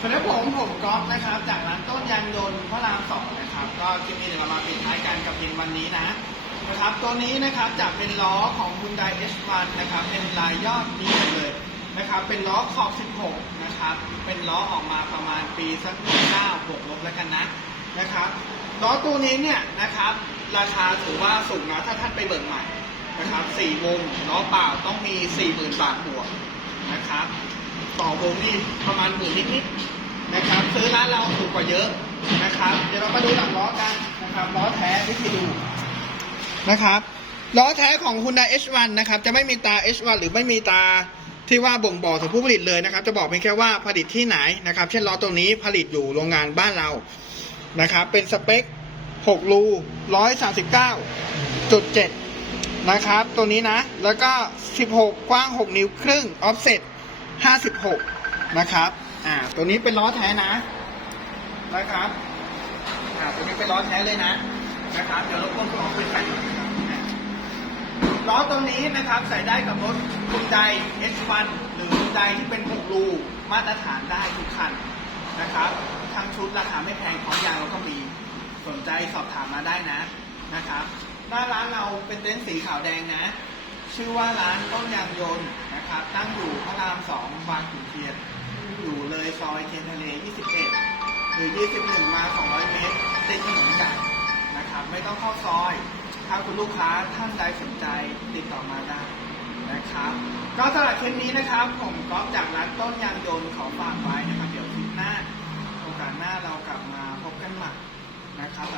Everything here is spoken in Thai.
สวัสดีครับผมผมก๊อฟนะครับ จากร้านต้นยางยนต์พระรามสองนะครับ ก็คลิปนี้เดี๋ยวเรามาปิดท้ายกันกับเย็นวันนี้นะนะครับ ตัวนี้นะครับจะเป็นล้อของ Hyundai H1 นนะครับ เป็นลายยอดนี้เลยนะครับ เป็นล้อขอบ 16 นะครับ เป็นล้อออกมาประมาณปีสัก19บวกลบแล้วกันนะนะครับล้อตัวนี้เนี่ยนะครับ ราคาถือว่าสูงนะถ้าท่านไปเบิกใหม่นะครับ4วงล้อเปล่าต้องมี 40,000 บาทบวกนะครับ ต่อวงนี่ประมาณหมื่นนิดๆนะครับ ซื้อร้านเราถูกกว่าเยอะนะครับ เดี๋ยวเรามาดูหลังล้อกันนะครับล้อแท้วิธีดูนะครับล้อแท้ของ Hyundai H1 นะครับจะไม่มีตา H1 หรือไม่มีตาที่ว่าบ่งบอกถึงผู้ผลิตเลยนะครับ จะบอกเพียงแค่ว่าผลิตที่ไหนนะครับ เช่นล้อตรงนี้ผลิตอยู่โรงงานบ้านเรานะครับ เป็นสเปค 6 รู 139.7 นะครับ ตัวนี้นะ แล้วก็ 16 กว้าง 6 นิ้วครึ่ง offset 56 นะครับ อ่า ตัวนี้เป็นล้อแท้นะนะครับ อ่า ตัวนี้เป็นล้อแท้เลยนะ นะครับ เดี๋ยวรบกวนคุณหมอคุยกันนะครับล้อตัวนี้นะครับใส่ได้กับรถคุณใด H1 หรือคุณใดที่เป็น 6 รูมาตรฐานได้ทุกคันนะครับทั้งชุดราคาไม่แพงของยางเราก็มีสนใจสอบถามมาได้นะนะครับหน้าร้านเราเป็นเต็นท์สีขาวแดงนะ ชื่อว่าร้านต้นยางยนต์ ครับ ตั้งอยู่พระรามสองบางขุนเทียน อยู่เลยซอยเทียนทะเล 21 หรือ 21 มา 200 เมตรติดถนนใหญ่นะครับ ไม่ต้องเข้าซอย ถ้าคุณลูกค้าท่านใดสนใจติดต่อมาได้นะครับ ก็สำหรับคลิปนี้นะครับ ผมก๊อฟจากร้านต้นยางยนต์ขอฝากไว้นะครับ เดี๋ยวคลิปหน้า โอกาสหน้าเรากลับมาพบกันใหม่นะครับสำหรับคลิปนี้ขอลาไปก่อนสวัสดีครับ